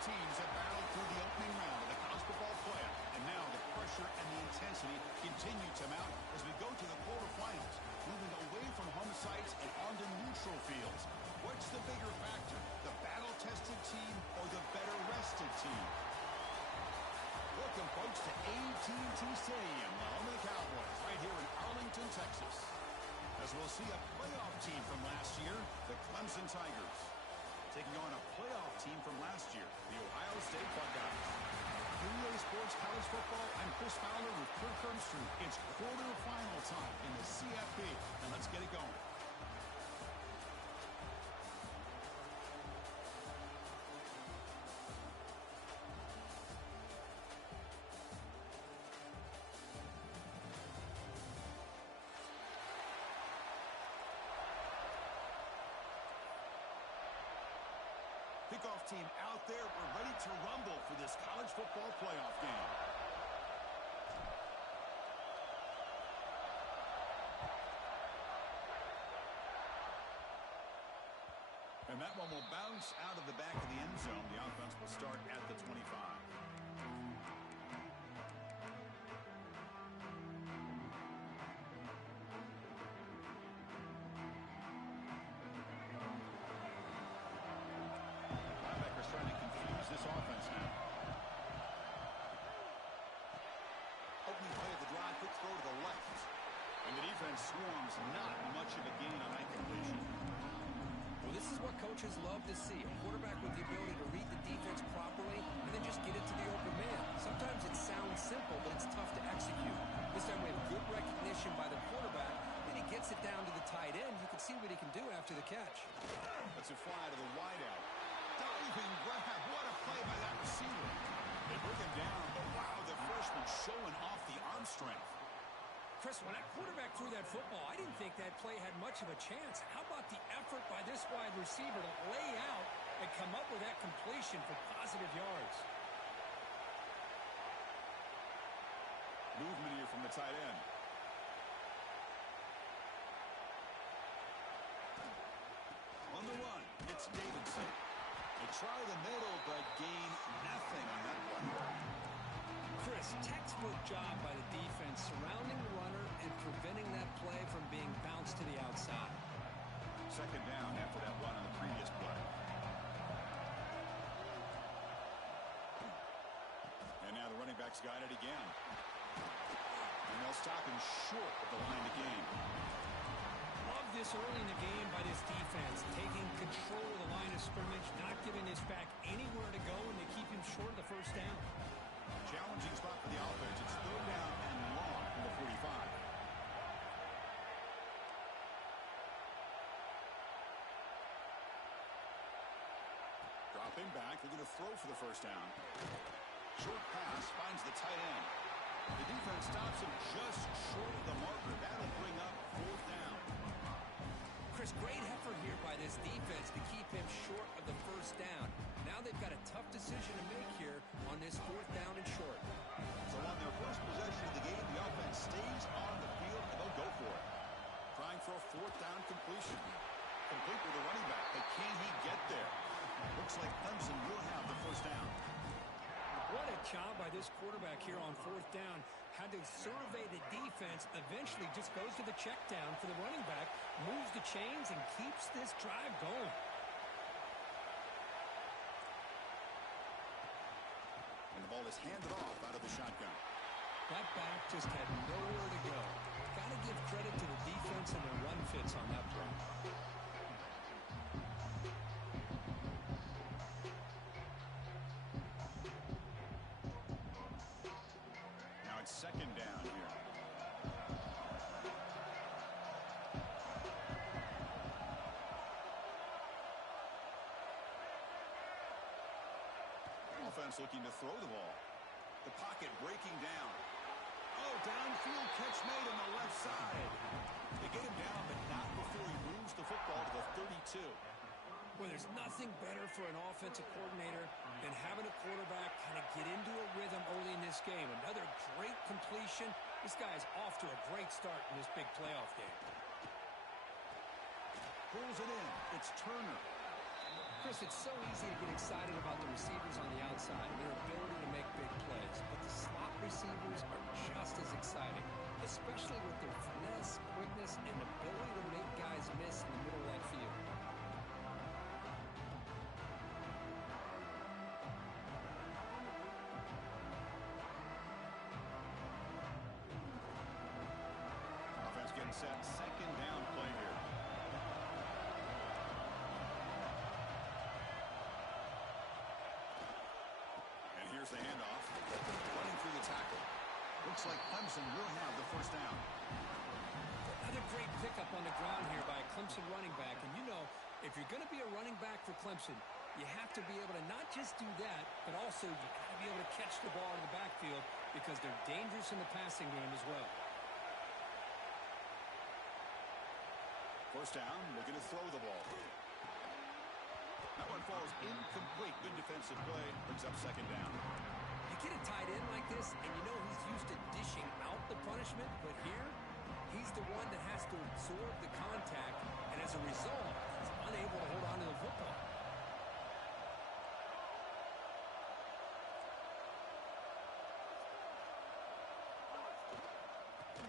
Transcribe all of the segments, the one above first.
teams have battled through the opening round of the college football playoff, and now the pressure and the intensity continue to mount as we go to the quarterfinals, moving away from home sites and onto neutral fields. What's the bigger factor, the battle-tested team or the better-rested team? Welcome, folks, to AT&T Stadium, the home of the Cowboys, right here in Arlington, Texas. As we'll see a playoff team from last year, the Clemson Tigers, taking on a playoff team from last year, the Ohio State Buckeyes. EA Sports College Football, I'm Chris Fowler with Kirk Herbstreit. It's quarterfinal time in the CFB, and let's get it going. Kickoff team out there. We're ready to rumble for this college football playoff game. And that one will bounce out of the back of the end zone. The offense will start at the 25. This offense now. Opening play of the drive, quick throw to the left. And the defense swarms, not much of a gain on that completion. Well, this is what coaches love to see. A quarterback with the ability to read the defense properly and then just get it to the open man. Sometimes it sounds simple, but it's tough to execute. This time we have good recognition by the quarterback. Then he gets it down to the tight end. You can see what he can do after the catch. That's a fly to the wideout. Diving grab. What a play by that receiver. They bring him down, but wow, the freshman showing off the arm strength. Chris, when that quarterback threw that football, I didn't think that play had much of a chance. How about the effort by this wide receiver to lay out and come up with that completion for positive yards? Movement here from the tight end. On the run, it's Davidson. They try the middle, but gain nothing on that one. Chris, textbook job by the defense surrounding the runner and preventing that play from being bounced to the outside. Second down after that run on the previous play. And now the running back's got it again. And they'll stop him short of the line of game. Love this early in the game by this defense, taking control of the line of scrimmage, not giving his back anywhere to go, and to keep him short of the first down. Challenging spot for the offense. It's third down and long from the 45. Dropping back, they're going to throw for the first down. Short pass finds the tight end. The defense stops him just short of the marker. That'll bring up fourth down. Chris, great effort here by this defense to keep him short of the first down. Now they've got a tough decision to make here on this fourth down and short. So on their first possession of the game, the offense stays on the field and they'll go for it. Trying for a fourth down completion. Complete with the running back, but can he get there? Looks like Clemson will have the first down. What a job by this quarterback here on fourth down. Had to survey the defense, eventually just goes to the check down for the running back, moves the chains, and keeps this drive going. And the ball is handed off out of the shotgun. That back just had nowhere to go. Got to give credit to the defense and their run fits on that play. It's second down here. Offense looking to throw the ball. The pocket breaking down. Oh, downfield catch made on the left side. They get him down, but not before he moves the football to the 32. Well, there's nothing better for an offensive coordinator than having a quarterback kind of get into a rhythm early in this game. Another great completion. This guy's off to a great start in this big playoff game. Pulls it in. It's Turner. Chris, it's so easy to get excited about the receivers on the outside and their ability to make big plays, but the slot receivers are just as exciting, especially with their finesse, quickness, and ability to make guys miss in the middle of that field. Offense getting set. Second down play here. And here's the handoff. Running through the tackle. Looks like Clemson will have the first down. Another great pickup on the ground here by a Clemson running back. And you know, if you're going to be a running back for Clemson, you have to be able to not just do that, but also you got to be able to catch the ball in the backfield because they're dangerous in the passing game as well. First down, looking to throw the ball. That one falls incomplete. Good defensive play. Brings up second down. You get a tight end like this, and you know he's used to dishing out the punishment, but here, he's the one that has to absorb the contact, and as a result, he's unable to hold on to the football.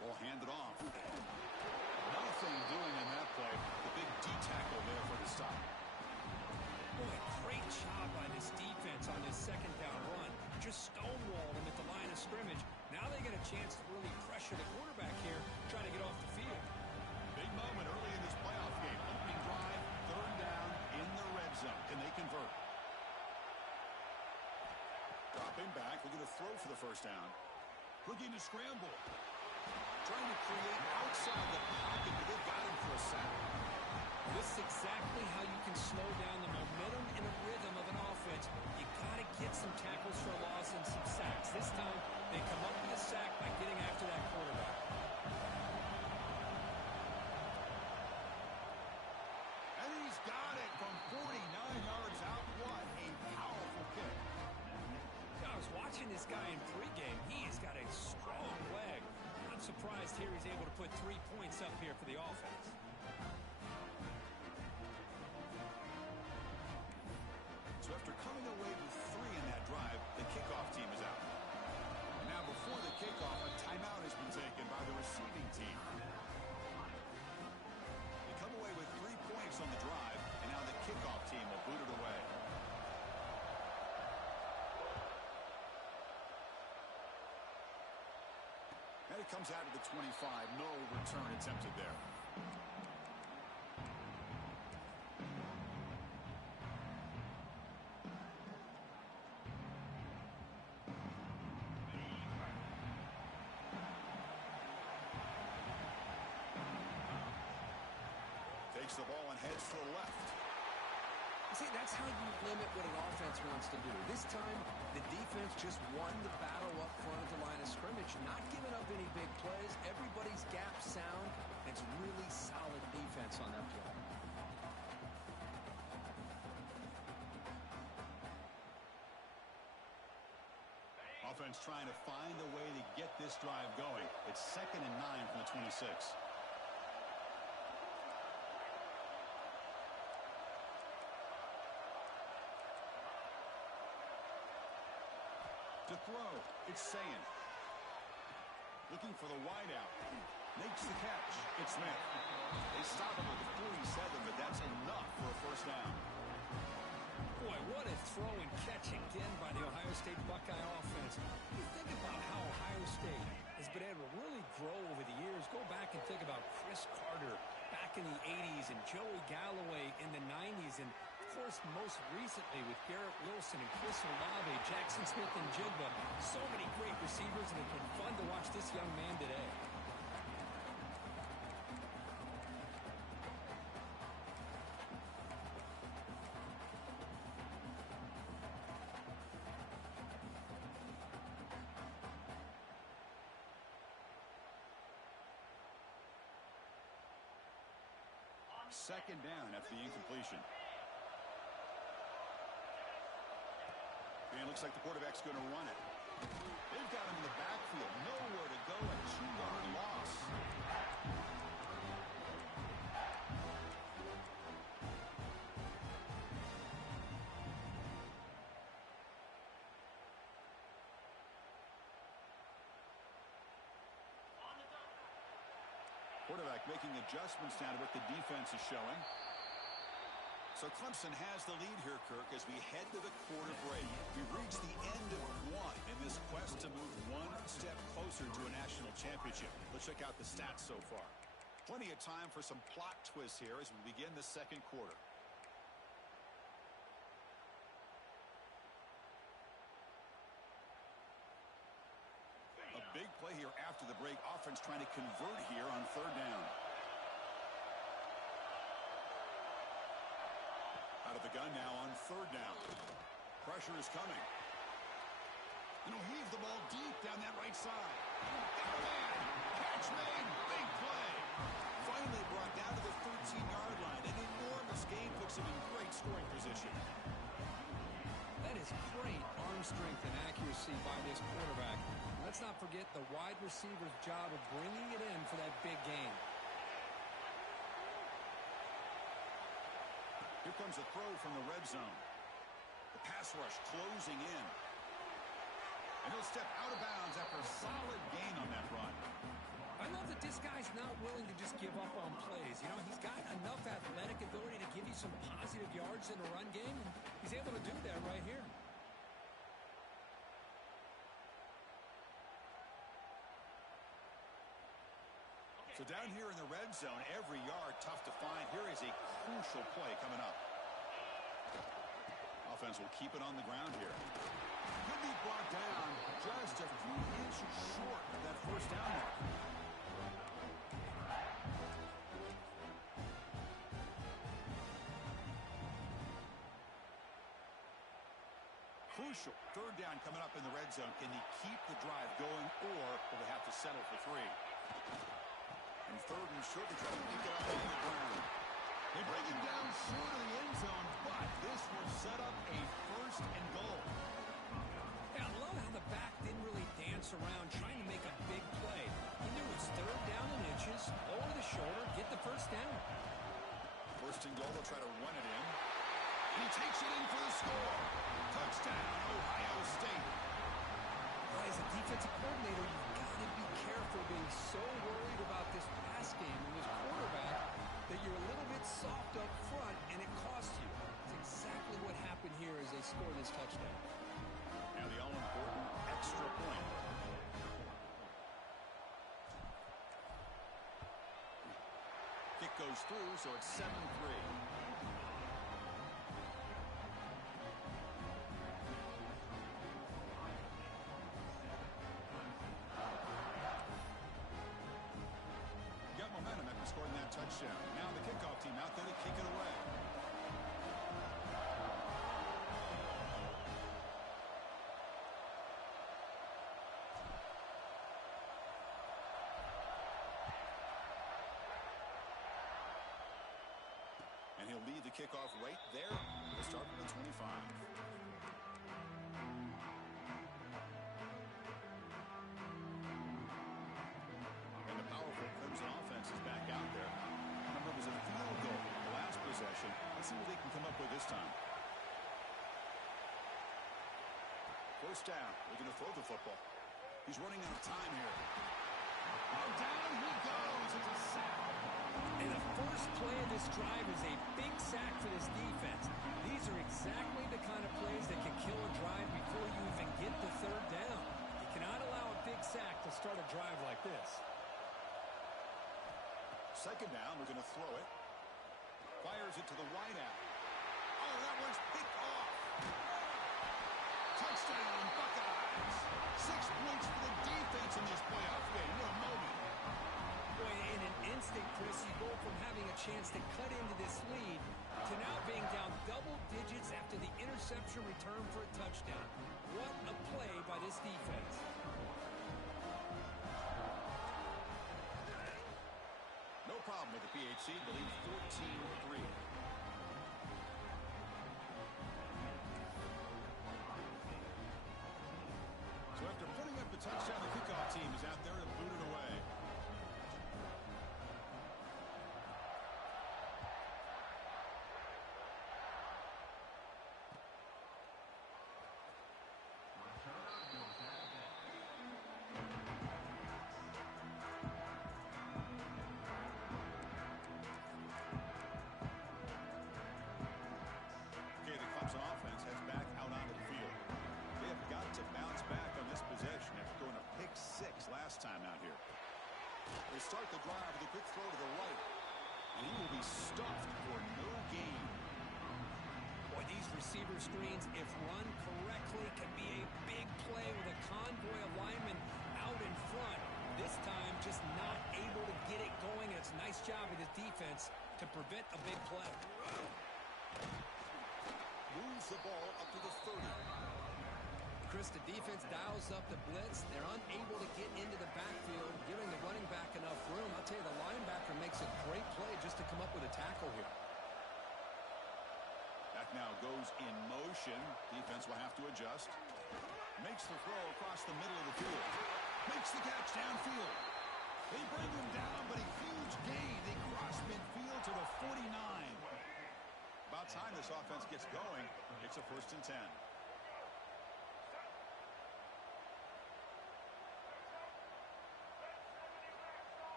Ball handed off. Nothing doing in that play. The big D-tackle there for the stop. Boy, great job by this defense on this second down run. Just stonewalled him at the line of scrimmage. Now they get a chance to really pressure the quarterback here, trying to get off the field. Big moment early in this playoff game. Opening drive, third down in the red zone. Can they convert? Dropping back, looking to throw for the first down. Looking to scramble. Trying to create outside the pocket, but they've got him for a sack. This is exactly how you can slow down the momentum and the rhythm of an offense. You got to get some tackles for a loss and some sacks. This time, they come up with a sack by getting after that quarterback. And he's got it from 49 yards out. What a powerful kick. I was watching this guy in pregame. He has got a strong leg. I'm surprised here he's able to put 3 points up here for the offense. So after coming away with 3 in that drive, the kickoff team is out. And now before the kickoff, a timeout has been taken by the receiving team. They come away with 3 points on the drive, and now the kickoff team will boot it away. And it comes out of the 25. No return attempted there. Takes the ball and heads to the left. See, that's how you limit what an offense wants to do. This time, the defense just won the battle up front of the line of scrimmage, not giving up any big plays. Everybody's gap sound. It's really solid defense on that play. Offense trying to find a way to get this drive going. It's 2nd and 9 from the 26. To throw, it's Sayin. Looking for the wideout. Makes the catch. It's Smith. They stop him at the 47, but that's enough for a first down. Boy, what a throw and catch again by the Ohio State Buckeye offense. You think about how Ohio State has been able to really grow over the years. Go back and think about Chris Carter back in the 80s and Joey Galloway in the 90s. And, of course, most recently with Garrett Wilson and Chris Olave, Jackson Smith and Jigba. So many great receivers, and it's been fun to watch this young man today. Second down after the incompletion. And it looks like the quarterback's going to run it. They've got him in the backfield. Nowhere to go. A 2-yard loss. Quarterback making adjustments now to what the defense is showing. So Clemson has the lead here, Kirk, as we head to the quarter break. We've reached the end of one in this quest to move one step closer to a national championship. Let's check out the stats so far. Plenty of time for some plot twists here as we begin the second quarter. A big play here after the break. Offense trying to convert here on third down. Out of the gun now on third down. Pressure is coming. And he'll heave the ball deep down that right side. Got a man. Catch made. Big play. Finally brought down to the 13-yard line. An enormous gain puts him in great scoring position. That is great arm strength and accuracy by this quarterback. Let's not forget the wide receiver's job of bringing it in for that big gain. Here comes a throw from the red zone. The pass rush closing in. And he'll step out of bounds after a solid gain on that run. I love that this guy's not willing to just give up on plays. You know, he's got enough athletic ability to give you some positive yards in a run game, and he's able to do that right here. So down here in the red zone, every yard tough to find. Here is a crucial play coming up. Offense will keep it on the ground here. Could be brought down just a few inches short of that first down mark. Crucial third down coming up in the red zone. Can he keep the drive going, or will they have to settle for three? And third and short, they try to pick it up on the ground. They bring him down short of the end zone, but this will set up a first and goal. Yeah, I love how the back didn't really dance around trying to make a big play. He knew it's third down in inches, lower the shoulder, get the first down. First and goal, they'll try to run it in. And he takes it in for the score. Touchdown, Ohio State. Well, as a defensive coordinator, you've got to be careful being so worried about this pass game and this quarterback that you're a little bit soft up front and it costs you. It's exactly what happened here as they score this touchdown. Now the all-important extra point. Kick goes through, so it's 7-3. Scoring that touchdown. Now the kickoff team out there to kick it away. And he'll lead the kickoff right there. We'll start with the 25. Back out there. Remember, it was a field goal the last possession. Let's see what they can come up with this time. First down. They're going to throw the football. He's running out of time here. Oh, down he goes. It's a sack. And the first play of this drive is a big sack for this defense. These are exactly the kind of plays that can kill a drive before you even get the third down. You cannot allow a big sack to start a drive like this. Second down, we're going to throw it. Fires it to the wide out. Oh, that one's picked off. Touchdown, Buckeyes. 6 points for the defense in this playoff game. What a moment. Boy, in an instant, Chris, you go from having a chance to cut into this lead to now being down double digits after the interception return for a touchdown. What a play by this defense. No problem with the PHC. They lead 14-3. So after putting up the touchdown, the kickoff team is out there to boot it away. start the drive with a quick throw to the right. And he will be stuffed for no gain. Boy, these receiver screens, if run correctly, can be a big play with a convoy of linemen out in front. This time, just not able to get it going. It's a nice job of the defense to prevent a big play. Moves the ball up to the 30. Chris, the defense dials up the blitz. They're unable to get into the backfield, giving the running back enough room. I'll tell you, the linebacker makes a great play just to come up with a tackle here. That now goes in motion. Defense will have to adjust. Makes the throw across the middle of the field. Makes the catch downfield. They bring him down, but a huge gain. They cross midfield to the 49. About time this offense gets going. It's a 1st and 10.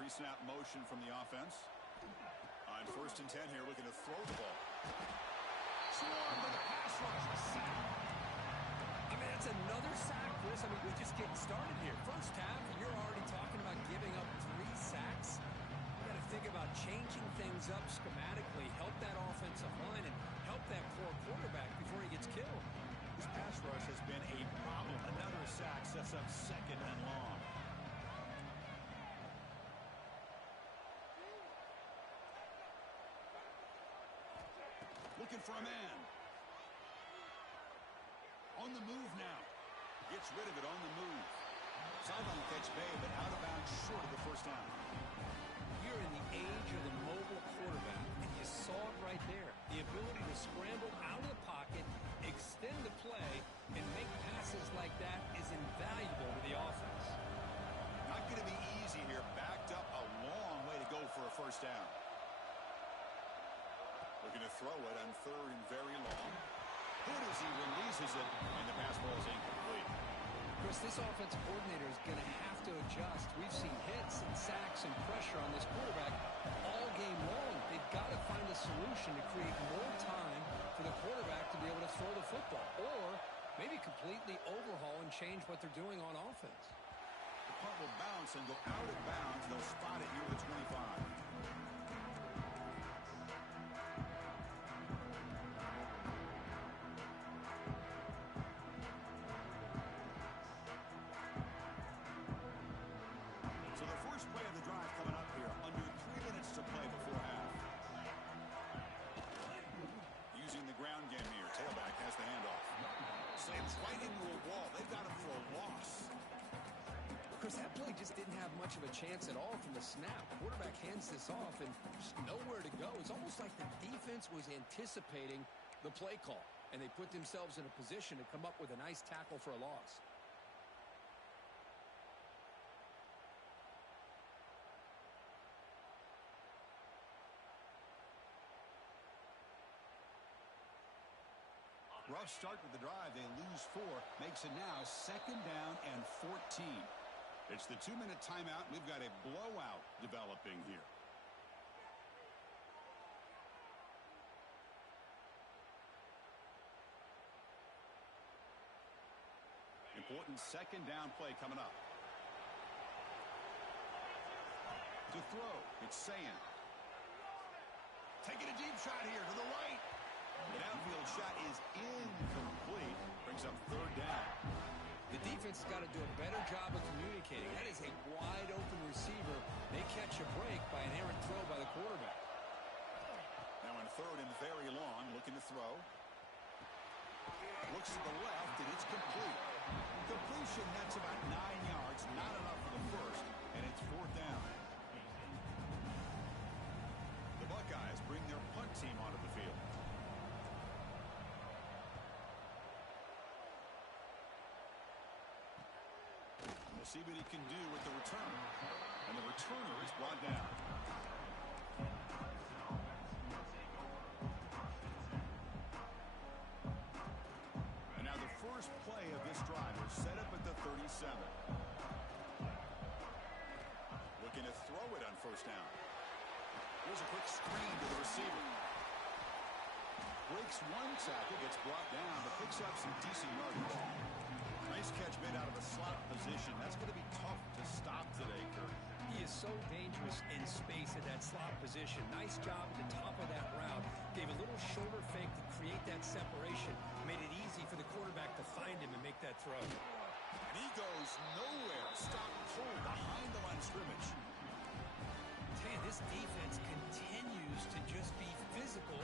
Pre-snap motion from the offense. On 1st and 10 here, looking to throw the ball. Swarmed with a pass rush. A sack. I mean, that's another sack, Chris. I mean, we're just getting started here. First half, and you're already talking about giving up 3 sacks. You got to think about changing things up schematically, help that offensive line, and help that poor quarterback before he gets killed. This pass rush has been a problem. Another sack sets up 2nd and long. Looking for a man. On the move now. Gets rid of it on the move. Sideline catch made, but out of bounds short of the 1st down. You're in the age of the mobile quarterback, and you saw it right there. The ability to scramble out of the pocket, extend the play, and make passes like that is invaluable to the offense. Not going to be easy here. Backed up a long way to go for a 1st down. Looking to throw it on 3rd and very long. Good as he releases it, and the pass ball is incomplete. Chris, this offensive coordinator is going to have to adjust. We've seen hits and sacks and pressure on this quarterback all game long. They've got to find a solution to create more time for the quarterback to be able to throw the football, or maybe completely overhaul and change what they're doing on offense. The punt will bounce and go out of bounds. They'll spot it near the 25. That play just didn't have much of a chance at all from the snap. Quarterback hands this off and just nowhere to go. It's almost like the defense was anticipating the play call, and they put themselves in a position to come up with a nice tackle for a loss. Rough start with the drive. They lose 4. Makes it now 2nd down and 14. It's the 2-minute timeout. We've got a blowout developing here. Important 2nd down play coming up. To throw, it's Sand. Taking a deep shot here to the right. The downfield shot is incomplete. Brings up 3rd down. The defense has got to do a better job of communicating. That is a wide-open receiver. They catch a break by an errant throw by the quarterback. Now on 3rd and very long, looking to throw. Looks to the left, and it's complete. Completion, that's about 9 yards. Not enough for the 1st, and it's 4th down. The Buckeyes bring their punt team onto the field. See what he can do with the return. And the returner is brought down. And now the first play of this drive is set up at the 37. Looking to throw it on 1st down. Here's a quick screen to the receiver. Breaks 1 tackle, gets brought down, but picks up some decent yardage. Nice catch made out of a slot position. That's going to be tough to stop today, Kirk. He is so dangerous in space at that slot position. Nice job at the top of that route. Gave a little shoulder fake to create that separation. Made it easy for the quarterback to find him and make that throw. And he goes nowhere. Stop cold behind the line of scrimmage. Man, this defense continues to just be physical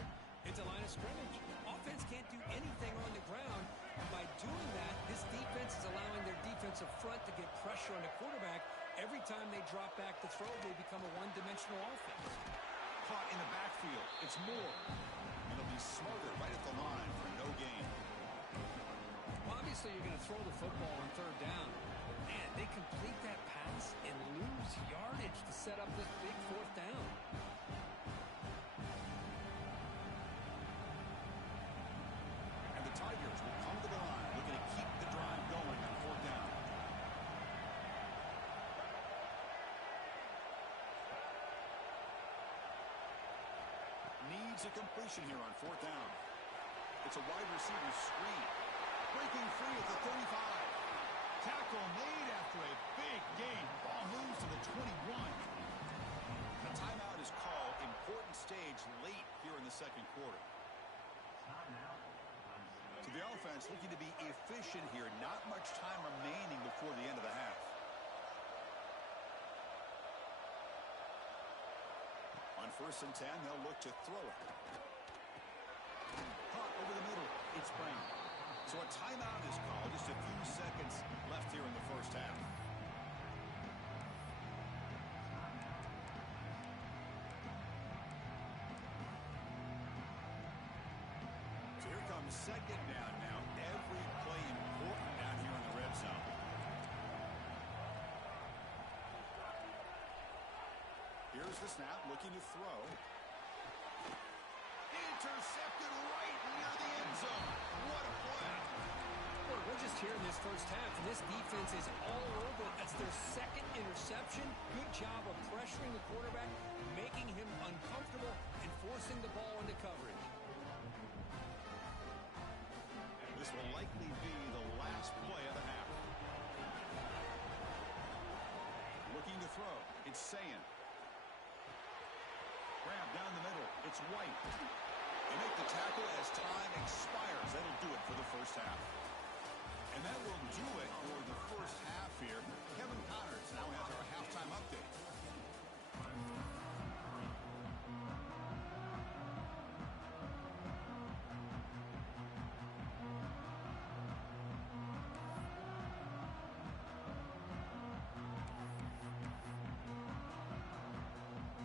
into line of scrimmage. Offense can't do anything on the ground. And by doing that, this defense is allowing their defensive front to get pressure on the quarterback. Every time they drop back to throw, they become a one-dimensional offense. Caught in the backfield. It's Moore. And it'll be smothered right at the line for no gain. Well, obviously, you're going to throw the football on third down. Man, they complete that pass and lose yardage to set up this big fourth down. And the Tigers will come to the line, looking to keep the drive going on fourth down. Needs a completion here on fourth down. It's a wide receiver screen. Breaking free at the 35. Tackle made after a big gain. Ball moves to the 21. A timeout is called. Important stage late here in the second quarter. So the offense looking to be efficient here. Not much time remaining before the end of the half. On 1st and 10, they'll look to throw it. Caught over the middle. It's Brown. So a timeout is called. Just a few seconds left here in the first half. So here comes second down now. Every play important down here in the red zone. Here's the snap, looking to throw. Intercepted right near the end zone. What a play. Well, we're just here in this first half, and this defense is all over. That's their second interception. Good job of pressuring the quarterback, making him uncomfortable, and forcing the ball into coverage. This will likely be the last play of the half. Looking to throw. It's Sayan. Grab down the middle. It's White. They make the tackle as time expires. That'll do it for the first half. And that will do it for the first half here. Kevin Connors now has our halftime update.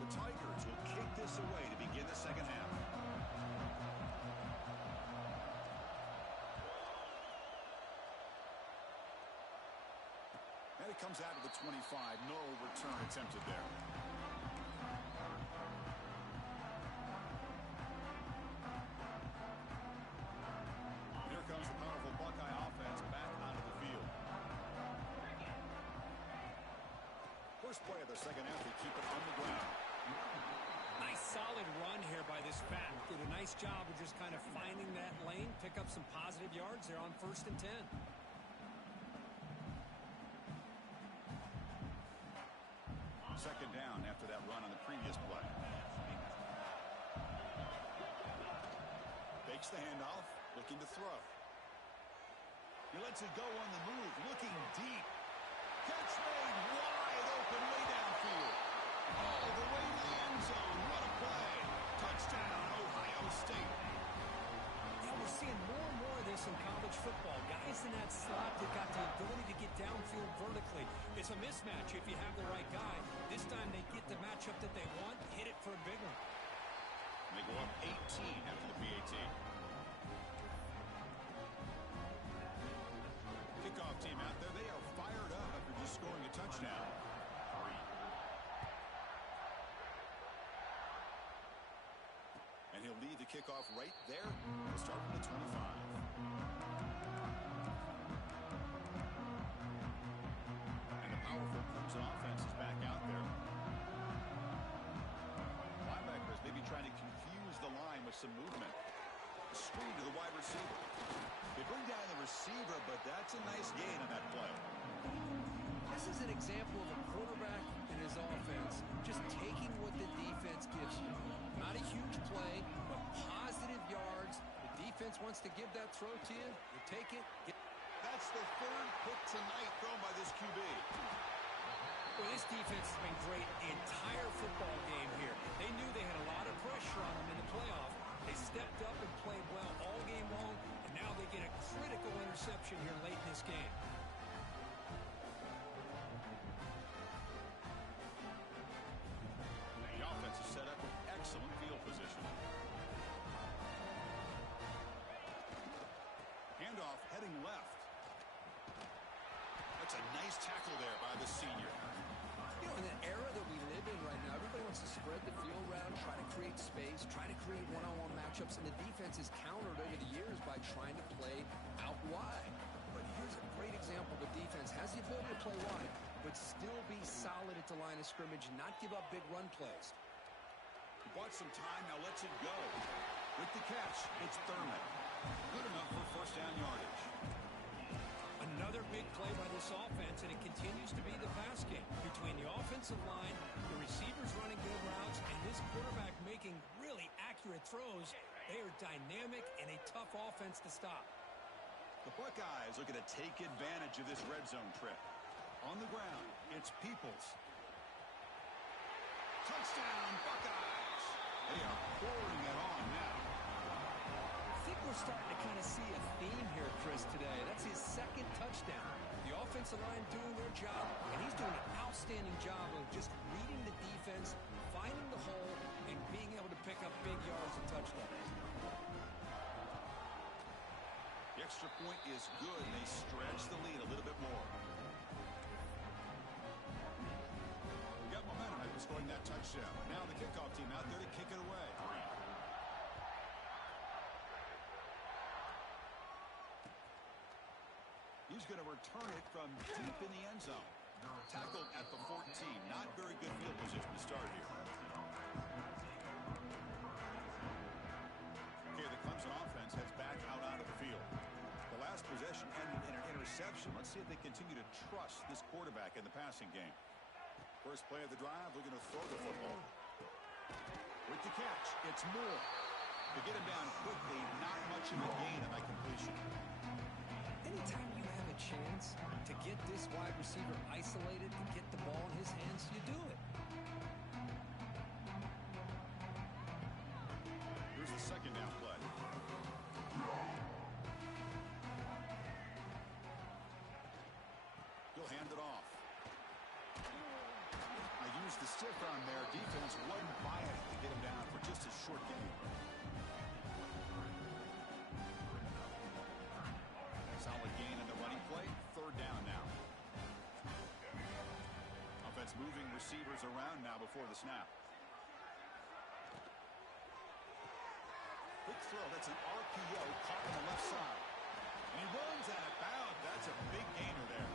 The Tigers will kick this away to begin the second half. And it comes out of the 25. No return attempted there. Here comes the powerful Buckeye offense back onto the field. First play of the second half, they keep it on the ground. Nice solid run here by this back. Did a nice job of just kind of finding that lane, pick up some positive yards there on 1st and 10. Second down after that run on the previous play. Fakes the handoff, looking to throw. He lets it go on the move, looking deep. Catch made wide open way downfield. All the way to the end zone. What a play. Touchdown, Ohio State. Yeah, we're seeing more and more of this in college football. Guys in that slot that got the ability to get downfield vertically. It's a mismatch if you have the right guy. This time they get the matchup that they want, hit it for a big one. And they go up 18 after the PAT. Kickoff team out there, they are fired up after just scoring a touchdown. And he'll lead the kickoff right there. He'll start from the 25. And the powerful Crimson offense is back out there. Linebackers maybe trying to confuse the line with some movement. A screen to the wide receiver. They bring down the receiver, but that's a nice gain on that play. This is an example of a quarterback and his offense just taking what the defense gives you. Not a huge play, but positive yards. The defense wants to give that throw to you. You take it. That's the third pick tonight thrown by this QB. Well, this defense has been great the entire football game here. They knew they had a lot of pressure on them in the playoff. They stepped up and played well all game long, and now they get a critical interception here late in this game. The offense is set up with excellent field position. Handoff heading left. That's a nice tackle there by the senior. You know, in the era that we live in right now, everybody wants to spread the field around, try to create space, try to create one-on-one matchups, and the defense is countered over the years by trying to play out wide. But here's a great example. The defense has the ability to play wide, but still be solid at the line of scrimmage and not give up big run plays. He bought some time, now lets it go. With the catch, it's Thurman. Good enough for first down yardage. Another big play by this offense, and it continues to be the pass game. Between the offensive line, the receivers running good routes, and this quarterback making really accurate throws, they are dynamic and a tough offense to stop. The Buckeyes looking to take advantage of this red zone trip. On the ground, it's Peoples. Touchdown, Buckeyes! They are pouring it on now. I think we're starting to kind of see a theme here, Chris, today. That's his second touchdown. The offensive line doing their job, and he's doing an outstanding job of just reading the defense, finding the hole, and being able to pick up big yards and touchdowns. The extra point is good, and they stretch the lead a little bit more. We got momentum after scoring that touchdown. Now the kickoff team out there to kick it away. He's going to return it from deep in the end zone. Tackled at the 14. Not very good field position to start here. Okay, the Clemson offense heads back out onto the field. The last possession ended in an interception. Let's see if they continue to trust this quarterback in the passing game. First play of the drive, looking to throw the football. With the catch, it's Moore. To get him down quickly, not much of a gain on that completion. Anytime you have a chance to get this wide receiver isolated, to get the ball in his hands, you do it. Here's the second down play. He'll hand it off. I used the stiff arm there. Defense wasn't buying it to get him down for just a short gain. Solid gain in the running play. Third down now. Offense moving receivers around now before the snap. Quick throw. That's an RPO caught on the left side. And he runs out of bounds. That's a big gainer there.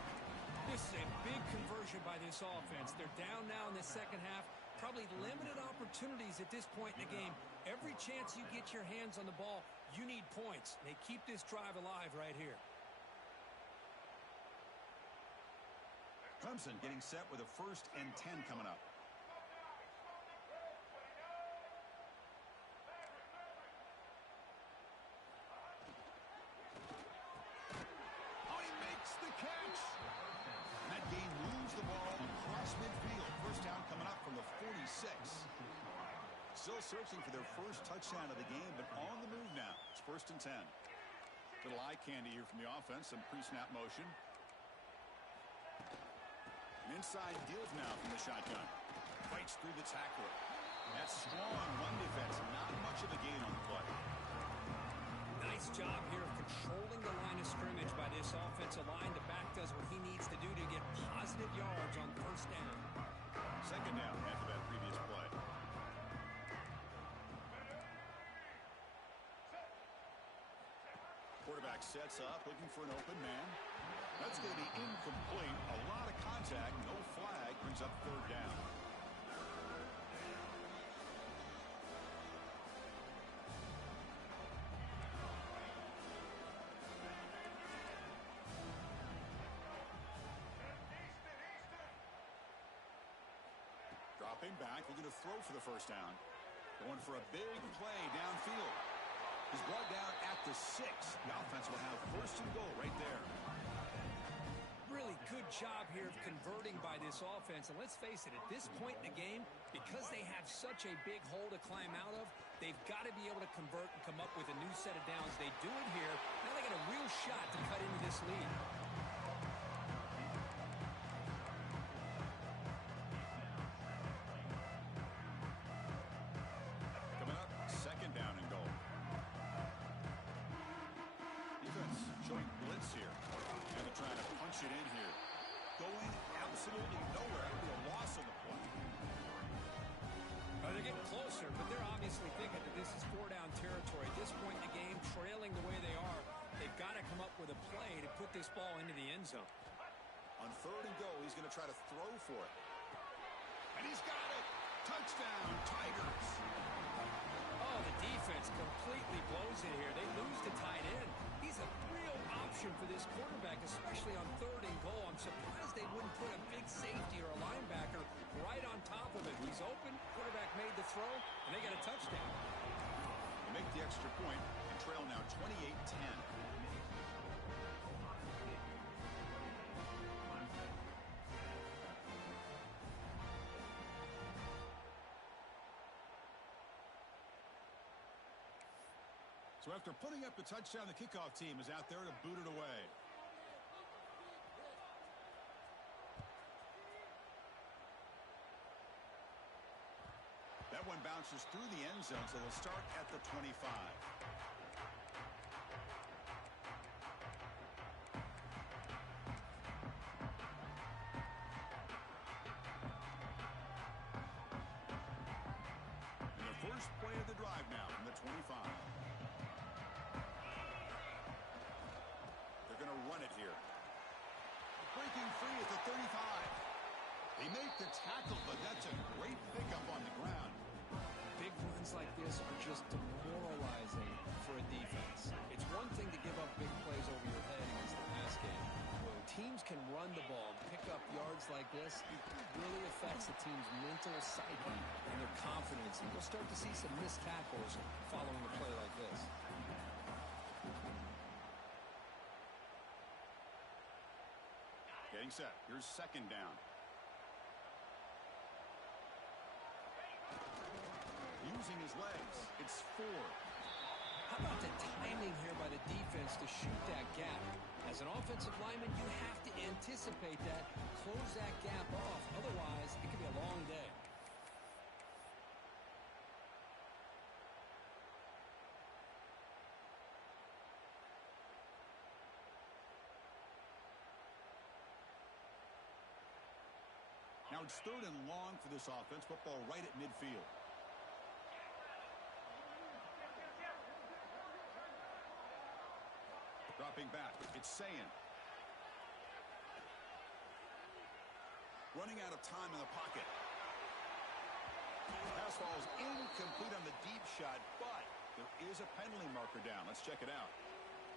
This is a big conversion by this offense. They're down now in the second half. Probably limited opportunities at this point in the game. Every chance you get your hands on the ball, you need points. They keep this drive alive right here. Clemson getting set with a 1st and 10 coming up. Oh, he makes the catch. And that game moves the ball across midfield. First down coming up from the 46. Still searching for their first touchdown of the game, but on the move now. It's 1st and 10. Little eye candy here from the offense. Some pre-snap motion. Inside deals now from the shotgun. Fights through the tackler. That's strong run defense. Not much of a gain on the play. Nice job here of controlling the line of scrimmage by this offensive line. The back does what he needs to do to get positive yards on first down. Second down after that previous play. Quarterback sets up, looking for an open man. That's going to be incomplete. A lot of contact, no flag, brings up third down. Dropping back, looking to throw for the first down. Going for a big play downfield. He's brought down at the 6. The offense will have first and goal right there. Really good job here of converting by this offense. And let's face it, at this point in the game, because they have such a big hole to climb out of, they've got to be able to convert and come up with a new set of downs. They do it here. Now they got a real shot to cut into this lead. Coming up, second down and goal. Defense showing blitz here. And they're trying to punch it in here. Going absolutely nowhere. It'll be a loss on the play. They're getting closer, but they're obviously thinking that this is 4-down territory. At this point in the game, trailing the way they are, they've got to come up with a play to put this ball into the end zone. On third and goal, he's going to try to throw for it. And he's got it. Touchdown, Tigers. Oh, the defense completely blows it here. They lose to tight end. He's a real option for this quarterback, especially on third and goal. I'm surprised they wouldn't put a big safety or a linebacker right on top of it. He's open, quarterback made the throw, and they got a touchdown. They make the extra point and trail now 28-10. So after putting up the touchdown, the kickoff team is out there to boot it away. That one bounces through the end zone, so they'll start at the 25. And the first play of the drive now from the 25. They're going to run it here. Breaking free at the 35. They make the tackle, but that's a great pickup on the ground. Big runs like this are just demoralizing for a defense. It's one thing to give up big plays over your head against the pass game. When teams can run the ball and pick up yards like this, it really affects the team's mental psyche and their confidence. And you'll start to see some missed tackles following a play like this. Getting set. Here's second down. Using his legs. It's 4. How about the timing here by the defense to shoot that gap? As an offensive lineman, you have to anticipate that, close that gap off. Otherwise, it could be a long day. Now it's third and long for this offense. Football right at midfield. Dropping back. It's Sayan. Running out of time in the pocket. Pass falls incomplete on the deep shot, but there is a penalty marker down. Let's check it out.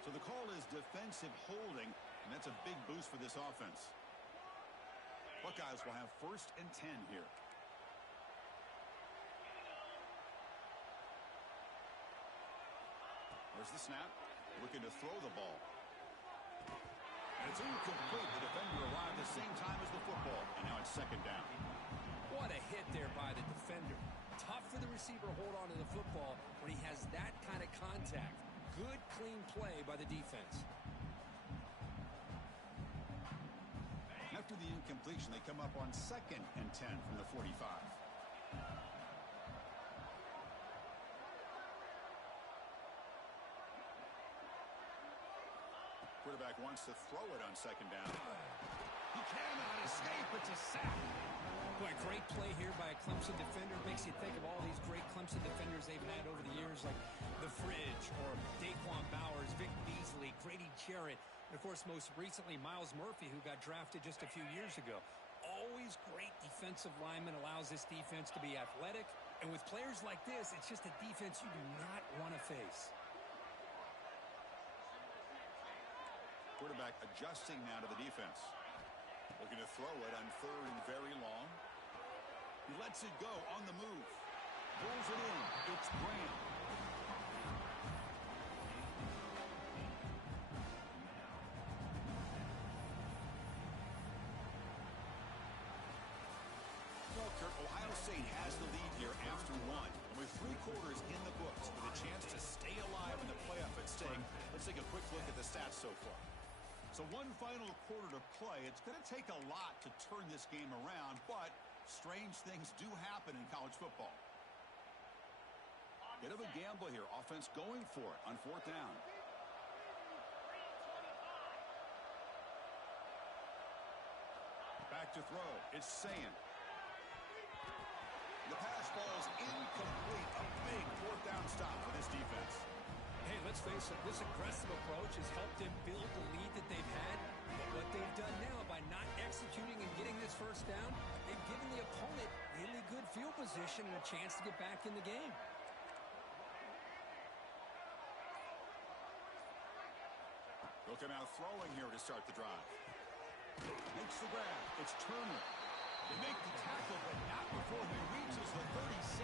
So the call is defensive holding, and that's a big boost for this offense. Buckeyes will have first and 10 here. There's the snap. Looking to throw the ball. And it's incomplete. The defender arrived the same time as the football. And now it's second down. What a hit there by the defender. Tough for the receiver to hold on to the football when he has that kind of contact. Good, clean play by the defense. After the incompletion, they come up on second and 10 from the 45. Quarterback wants to throw it on second down. He cannot escape. It's a sack. Boy, great play here by a Clemson defender. Makes you think of all these great Clemson defenders they've had over the years, like the Fridge or Daquan Bowers, Vic Beasley, Grady Jarrett, and, of course, most recently, Miles Murphy, who got drafted just a few years ago. Always great defensive lineman, allows this defense to be athletic. And with players like this, it's just a defense you do not want to face. Quarterback adjusting now to the defense. Looking to throw it on third and very long. He lets it go on the move. Pulls it in. It's Graham. Well, Kurt, Ohio State has the lead here after one. And with 3 quarters in the books with a chance to stay alive in the playoff at stake, let's take a quick look at the stats so far. So one final quarter to play. It's going to take a lot to turn this game around, but strange things do happen in college football. Bit of a gamble here. Offense going for it on 4th down. Back to throw. It's Sayan. The pass falls incomplete. A big 4th down stop for this defense. Hey, let's face it, this aggressive approach has helped them build the lead that they've had. But what they've done now by not executing and getting this 1st down, they've given the opponent really good field position and a chance to get back in the game. Looking out throwing here to start the drive. Makes the grab. It's Turner. They make the tackle, but not before he reaches the 37.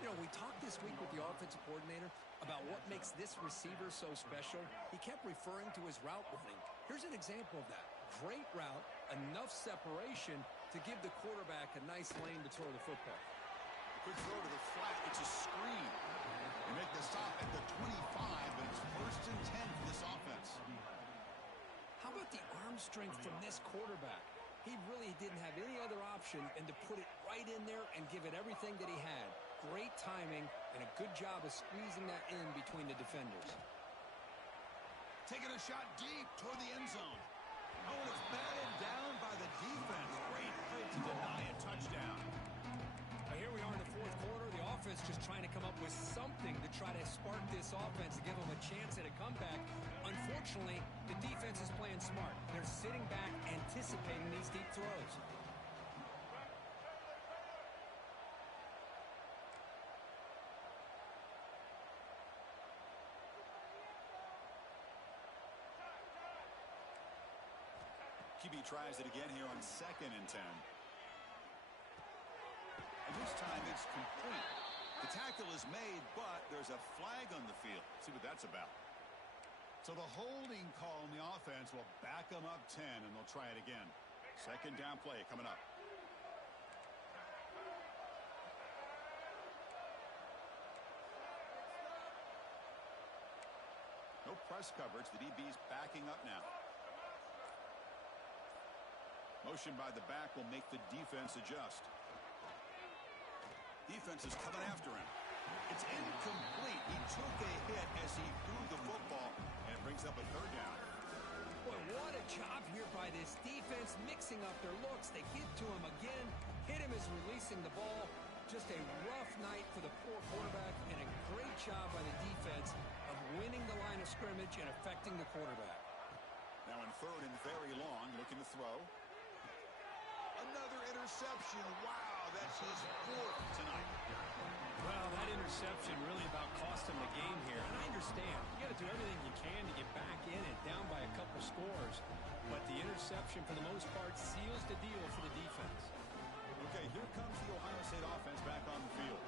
You know, we talked this week with the offensive coordinator about what makes this receiver so special. He kept referring to his route running. Here's an example of that. Great route, enough separation to give the quarterback a nice lane to throw the football. Quick throw to the flat. It's a screen. They make the stop at the 25, but it's 1st and 10 for this offense. How about the arm strength from this quarterback? He really didn't have any other option than to put it right in there and give it everything that he had. Great timing and a good job of squeezing that in between the defenders. Taking a shot deep toward the end zone. Oh, and it's batted down by the defense. Great play to deny a touchdown. Here we are in the 4th quarter. The offense just trying to come up with something to try to spark this offense to give them a chance at a comeback. Unfortunately, the defense is playing smart. They're sitting back, anticipating these deep throws. QB tries it again here on 2nd and 10. And this time it's complete. The tackle is made, but there's a flag on the field. Let's see what that's about. So the holding call on the offense will back them up 10, and they'll try it again. 2nd down play coming up. No press coverage. The DB's backing up now. Motion by the back will make the defense adjust. Defense is coming after him. It's incomplete. He took a hit as he threw the football, and it brings up a 3rd down. Boy, what a job here by this defense, mixing up their looks. They get to him again, hit him as releasing the ball. Just a rough night for the poor quarterback, and a great job by the defense of winning the line of scrimmage and affecting the quarterback. Now in 3rd and very long, looking to throw. Another interception. Wow, that's his 4th tonight. Well, that interception really about cost him the game here. And I understand. You got to do everything you can to get back in it, down by a couple scores. But the interception, for the most part, seals the deal for the defense. Okay, here comes the Ohio State offense back on the field.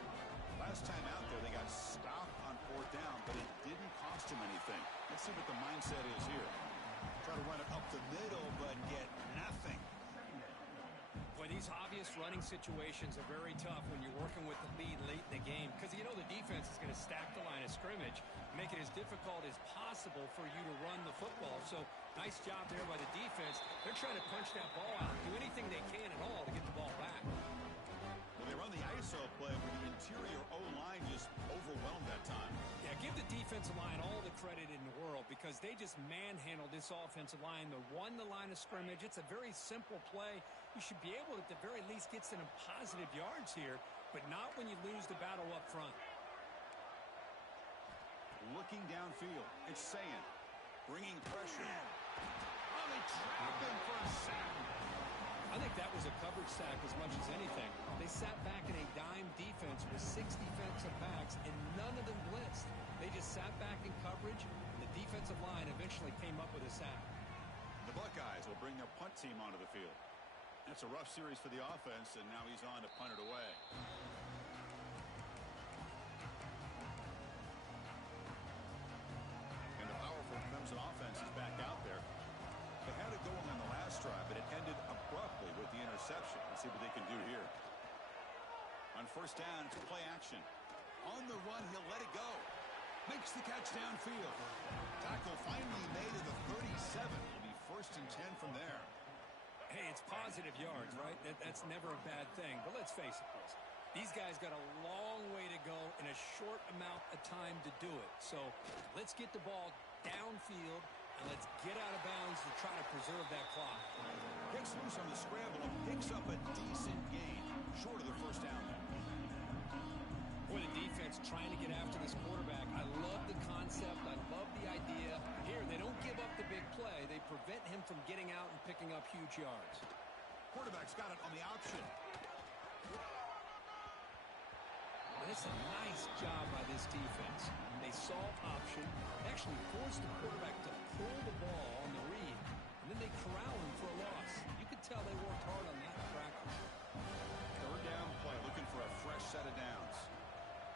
Last time out there, they got stopped on 4th down, but it didn't cost them anything. Let's see what the mindset is here. Try to run it up the middle, but get nothing. Boy, these obvious running situations are very tough when you're working with the lead late in the game, because you know the defense is going to stack the line of scrimmage, make it as difficult as possible for you to run the football. So nice job there by the defense. They're trying to punch that ball out, do anything they can at all to get the ball back. Well, they run the ISO play, but the interior O-line just overwhelmed that time. Yeah, give the defensive line all the credit in the world, because they just manhandled this offensive line. They won the line of scrimmage. It's a very simple play. You should be able to, at the very least, get some positive yards here, but not when you lose the battle up front. Looking downfield, it's Sayan, bringing pressure. Oh, they trap him for a sack. I think that was a coverage sack as much as anything. They sat back in a dime defense with 6 defensive backs, and none of them blitzed. They just sat back in coverage, and the defensive line eventually came up with a sack. The Buckeyes will bring their punt team onto the field. That's a rough series for the offense, and now he's on to punt it away. And the powerful Crimson offense is back out there. They had it going on the last drive, but it ended abruptly with the interception. Let's see what they can do here. On first down, it's play action. On the run, he'll let it go. Makes the catch downfield. Tackle finally made at the 37. It'll be 1st and 10 from there. Hey, it's positive yards, right? That's never a bad thing. But let's face it, Chris. These guys got a long way to go in a short amount of time to do it. So let's get the ball downfield, and let's get out of bounds to try to preserve that clock. Gets loose on the scramble and picks up a decent gain. Short of the first down there. Boy, the defense trying to get after this quarterback. I love the concept. I love the idea. Here, they don't give up the big play. They prevent him from getting out and picking up huge yards. Quarterback's got it on the option. That's a nice job by this defense. They saw option, actually forced the quarterback to pull the ball on the read, and then they corral him for a loss. You could tell they worked hard on that in practice. Third down play, looking for a fresh set of downs.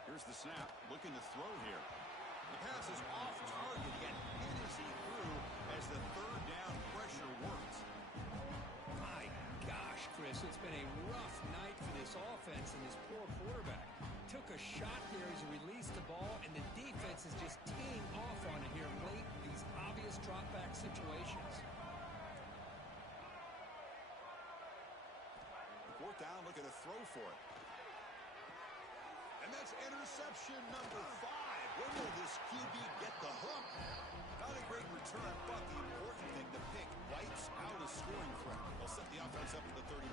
Here's the snap, looking to throw here. The pass is off target. He got hit as he threw as the third down pressure worked. My gosh, Chris, it's been a rough night for this offense and this poor quarterback. Took a shot there as he released the ball, and the defense is just teeing off on it here late in these obvious drop-back situations. Fourth down, looking to throw for it. And that's interception number 5. When will this QB get the hook? Not a great return, but the important thing, the pick wipes out a scoring threat. They'll set the offense up at the 31.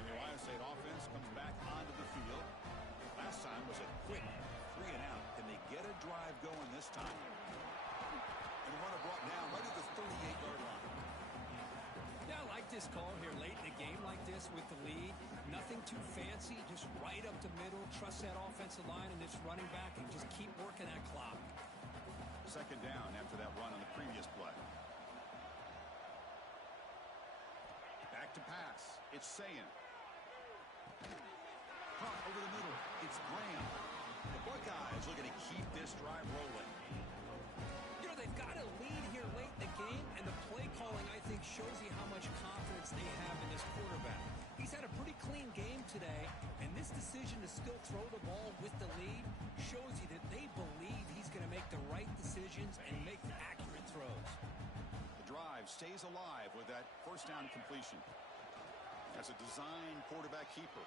And the Ohio State offense comes back onto the field. Last time was a quick 3 and out. Can they get a drive going this time? And the runner brought down right at the 38-yard line. Yeah, I like this call here late in a game like this with the lead. Nothing too fancy, just right up the middle. Trust that offensive line and this running back and just keep working that clock. Second down after that run on the previous play. Back to pass. It's Sayan. Caught over the middle. It's Graham. The Buckeyes looking to keep this drive rolling. You know, they've got a lead here late in the game, and the play calling, I think, shows you how much confidence they have in this quarterback. He's had a pretty clean game today, and this decision to still throw the ball with the lead shows you that they believe he's going to make the right decisions and make accurate throws. The drive stays alive with that first down completion. That's a design quarterback keeper.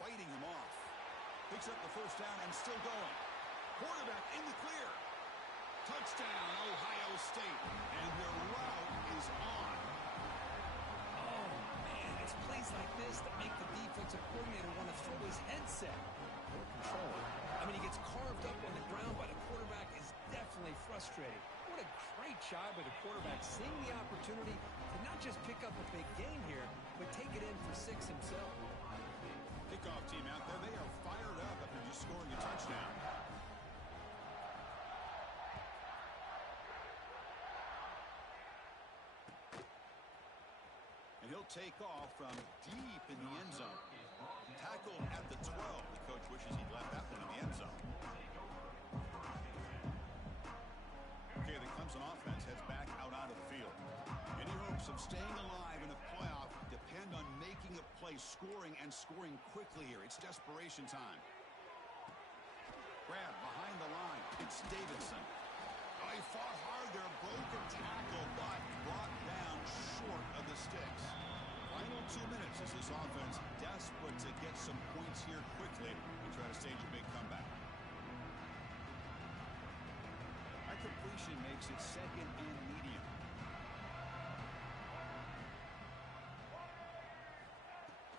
Fighting him off. Picks up the first down and still going. Quarterback in the clear. Touchdown, Ohio State. And their route is on. Oh, man, it's plays like this that make the defensive coordinator want to throw his headset. More control. I mean, he gets carved up on the ground by the quarterback is definitely frustrating. What a great job by the quarterback seeing the opportunity to not just pick up a big gain here, but take it in for 6 himself. Kickoff team out there. They are fired up after just scoring a touchdown. And he'll take off from deep in the end zone. Tackled at the 12. The coach wishes he'd left that one in the end zone. Okay, the Clemson offense heads back out onto the field. Any hopes of staying alive in the playoff depend on making a play, scoring, and scoring quickly here. It's desperation time. Grab behind the line. It's Davidson. Oh, he fought hard there. Broken tackle, but brought down short of the sticks. Final 2 minutes as this offense desperate to get some points here quickly and try to stage a big comeback. That completion makes it second and medium.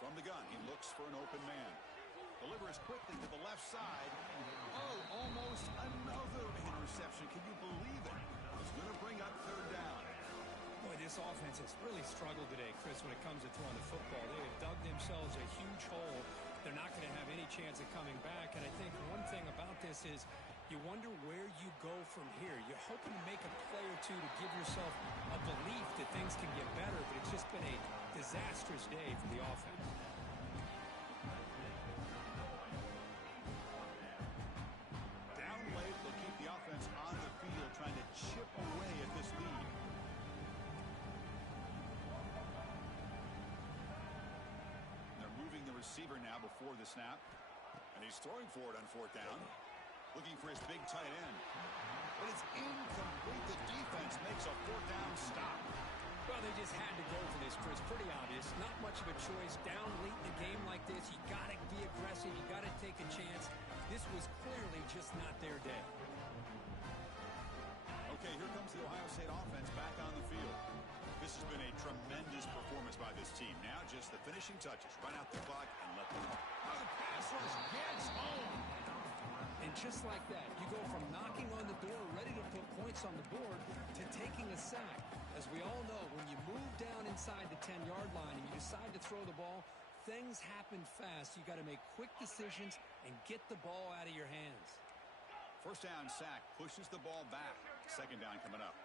From the gun, he looks for an open man. Delivers quickly to the left side. Oh, almost another interception. Can you believe it? It's going to bring up third down. Boy, this offense has really struggled today, Chris, when it comes to throwing the football. They have dug themselves a huge hole. They're not going to have any chance of coming back. And I think one thing about this is You wonder where you go from here. You're hoping to make a play or two to give yourself a belief that things can get better, but it's just been a disastrous day for the offense. Down late, they'll keep the offense on the field, trying to chip away at this lead. They're moving the receiver now before the snap. And he's throwing for it on fourth down. Looking for his big tight end. But it's incomplete. The defense makes a fourth down stop. Well, they just had to go for this, Chris. Pretty obvious. Not much of a choice. Down late in a game like this, you got to be aggressive. You got to take a chance. This was clearly just not their day. Okay, here comes the Ohio State offense back on the field. This has been a tremendous performance by this team. Now just the finishing touches. Run out the clock and let them go. Oh, the pass rush gets home. And just like that, you go from knocking on the door, ready to put points on the board, to taking a sack. As we all know, when you move down inside the 10-yard line and you decide to throw the ball, things happen fast. You got to make quick decisions and get the ball out of your hands. First down sack pushes the ball back. Second down coming up.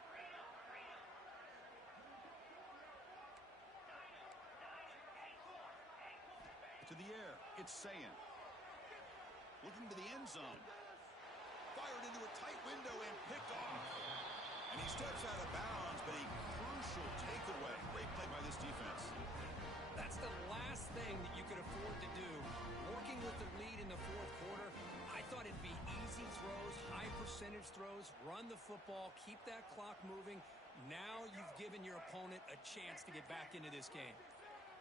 To the air, it's Sayin. Looking to the end zone. Fired into a tight window and picked off. And he steps out of bounds, but a crucial takeaway. Great play by this defense. That's the last thing that you could afford to do. Working with the lead in the fourth quarter, I thought it'd be easy throws, high percentage throws, run the football, keep that clock moving. Now you've given your opponent a chance to get back into this game.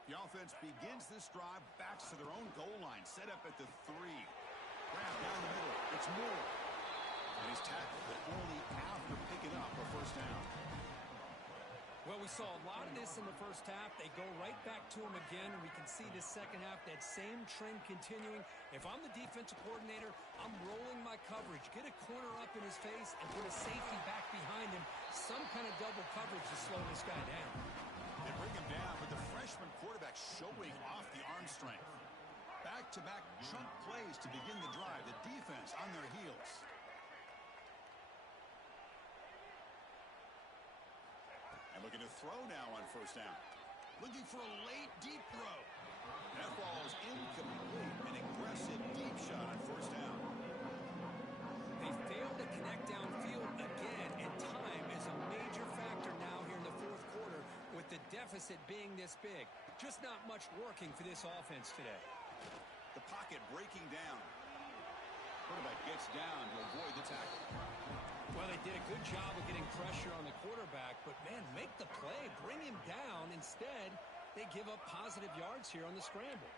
The offense begins this drive, backs to their own goal line, set up at the 3. Grab down the middle. It's Moore. And he's tackled, but only after picking up a first down. Well, we saw a lot of this in the first half. They go right back to him again, and we can see the second half, that same trend continuing. If I'm the defensive coordinator, I'm rolling my coverage. Get a corner up in his face and put a safety back behind him. Some kind of double coverage to slow this guy down. They bring him down, but the freshman quarterback showing off the arm strength. Back-to-back chunk plays to begin the drive. The defense on their heels. And looking to throw now on first down. Looking for a late deep throw. That ball is incomplete. An aggressive deep shot on first down. They failed to connect downfield again, and time is a major factor now here in the fourth quarter with the deficit being this big. Just not much working for this offense today. The pocket breaking down. Quarterback gets down to avoid the tackle. Well, they did a good job of getting pressure on the quarterback, but, man, make the play. Bring him down. Instead, they give up positive yards here on the scramble.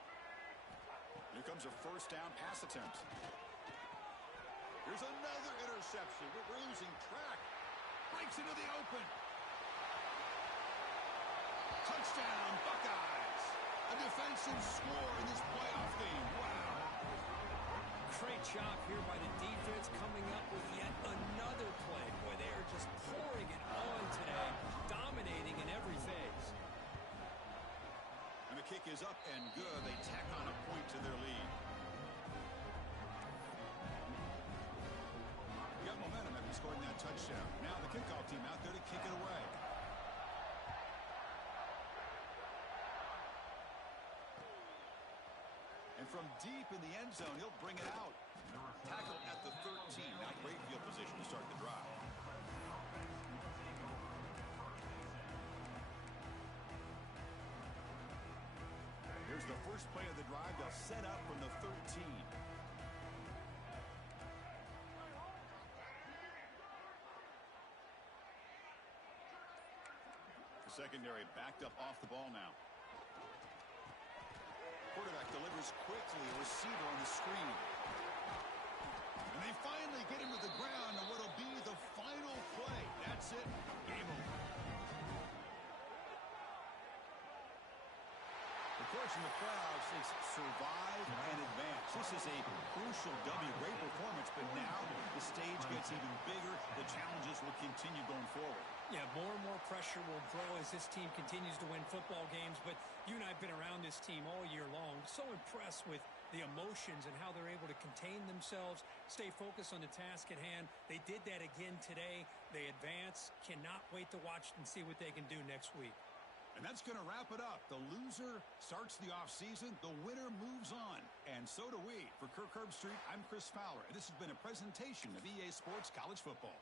Here comes a first down pass attempt. Here's another interception. We're losing track. Breaks into the open. Touchdown, Buckeyes. A defensive score in this playoff game. Wow. Great job here by the defense coming up with yet another play. Boy, they are just pouring it on today, dominating in every phase. And the kick is up and good. They tack on a point to their lead. Got momentum after scoring that touchdown. Now the kickoff team out there to kick it away. And from deep in the end zone, he'll bring it out. Tackle at the 13. Not great field position to start the drive. Here's the first play of the drive. They'll set up from the 13. The secondary backed up off the ball now. Quarterback delivers quickly, a receiver on the screen. And they finally get him to the ground on what'll be the final play. That's it. Game over. Of course, in the playoffs, it's survive and advance. This is a crucial W. Great performance, but now the stage gets even bigger. The challenges will continue going forward. Yeah, more and more pressure will grow as this team continues to win football games, but you and I have been around this team all year long. So impressed with the emotions and how they're able to contain themselves, stay focused on the task at hand. They did that again today. They advance. Cannot wait to watch and see what they can do next week. And that's going to wrap it up. The loser starts the offseason. The winner moves on. And so do we. For Kirk Herbstreit, I'm Chris Fowler. And this has been a presentation of EA Sports College Football.